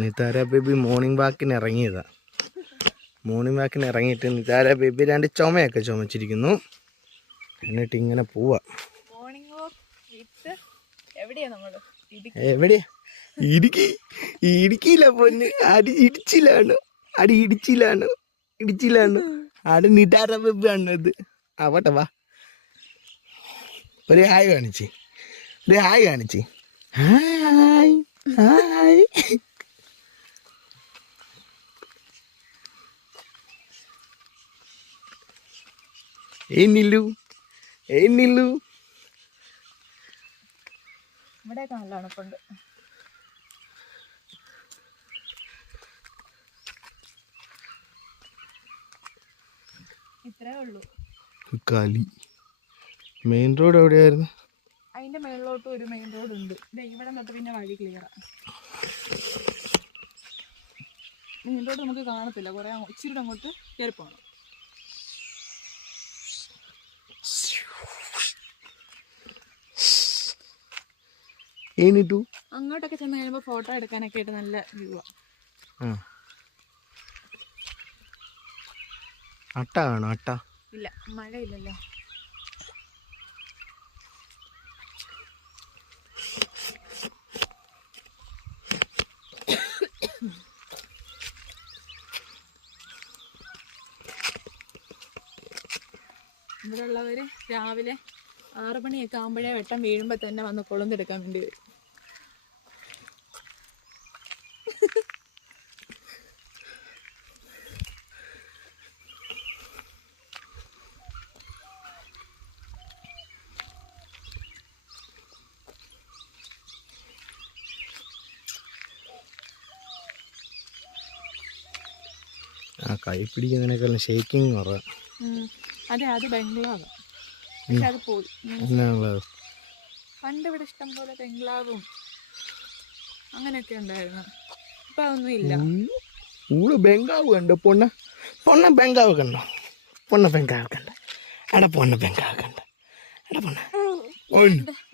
Nithara baby morning വാക്കിന് ഇറങ്ങിയതാ. Morning വാക്കിന് ഇറങ്ങിയിട്ട് നിതാര ബേബി 2 ചുമയൊക്കെ ചുമച്ചിരിക്കുന്നു. എന്നിട്ട് ഇങ്ങനെ പോവാ. എവിടെയാ? ഇടുക്കിയില്ല പൊന്ന്. ഇടിച്ചില്ലാണ്. ആടെ നിതാര ബേബി ആണ് ഇത്. ആവട്ടെ വാ. ഒരു ഹായ് കാണിച്ച്. ഹായ്. ഏയ് നില്ലു. ഇവിടെ നല്ല തണുപ്പുണ്ട്. ഇത്രേ ഉള്ളൂ. കാലി. മെയിൻ റോഡ് എവിടെയായിരുന്നു? അതിന്റെ മേളിലോട്ട് ഒരു മെയിൻ റോഡ് ഉണ്ട്. ഇവിടെ തൊട്ട് പിന്നെ വഴി ക്ലിയറാ. മെയിൻ റോഡ് നമുക്ക് കാണത്തില്ല. കുറെ ഇച്ചിരി അങ്ങോട്ട് കയറി പോകണം. അങ്ങോട്ടൊക്കെ ചെന്ന് കഴിയുമ്പോ ഫോട്ടോ എടുക്കാനൊക്കെ ആയിട്ട് നല്ല വ്യൂ ആ. അട്ട കാണോ? അട്ട ഇല്ല, മഴയില്ലല്ലോ. ഇവിടെ ഉള്ളവര് രാവിലെ 6 മണിയൊക്കെ ആകുമ്പോഴേ വെട്ടം വീഴുമ്പോ തന്നെ വന്ന് കൊളുന്തെടുക്കാൻ വേണ്ടി വരും. കൈ പിടിക്കുന്നതിനേക്കാളും ഷേക്കിങ് കുറവാ. അതെ, അത് ബംഗ്ലാവ്. പക്ഷെ അത് പോയി. പണ്ട് ഇവിടെ ഇഷ്ടം പോലെ ബംഗ്ലാവും അങ്ങനെയൊക്കെ ഉണ്ടായിരുന്നു. ഇപ്പൊ അതൊന്നും ഇല്ല. ബംഗ്ലാവ് കണ്ടോ? ബംഗ്ലാവ് കണ്ടോ?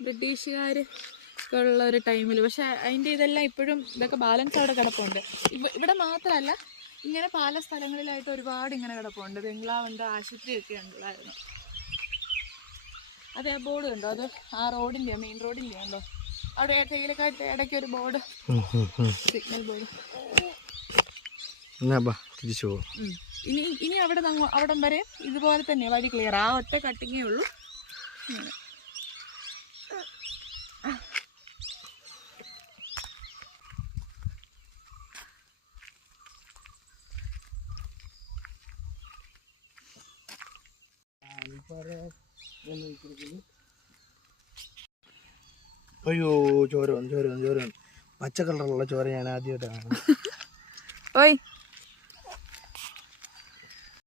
ബ്രിട്ടീഷുകാരൊക്കെ ഉള്ള ഒരു ടൈമിൽ. പക്ഷെ അതിന്റെ ഇതെല്ലാം ഇപ്പോഴും ഇതൊക്കെ ബാലൻസ് അവിടെ കിടപ്പുണ്ട്. ഇവിടെ മാത്രമല്ല, ഇങ്ങനെ പല സ്ഥലങ്ങളിലായിട്ട് ഒരുപാട് ഇങ്ങനെ കിടപ്പുണ്ട്. ബംഗ്ലാവുണ്ട്, ആശുപത്രിയൊക്കെ ഉണ്ടായിരുന്നു. അതെ, ആ ബോർഡ് കണ്ടോ? അത് ആ റോഡിന്റെ, മെയിൻ റോഡിന്റെ ഉണ്ടോ? അവിടെ തേയിലക്കാട്ട് ഇടയ്ക്ക് ഒരു ബോർഡ്, സിഗ്നൽ ബോർഡ്. ഇനി അവിടം വരെ ഇതുപോലെ തന്നെ വഴി ക്ലിയർ. ആ ഒറ്റ കട്ടിങ്ങേ ഉള്ളൂ. അയ്യോ, ചോര വന്നു. പച്ച കളറുള്ള ചോര ഞാൻ ആദ്യമായിട്ടാണ്. ഓയ്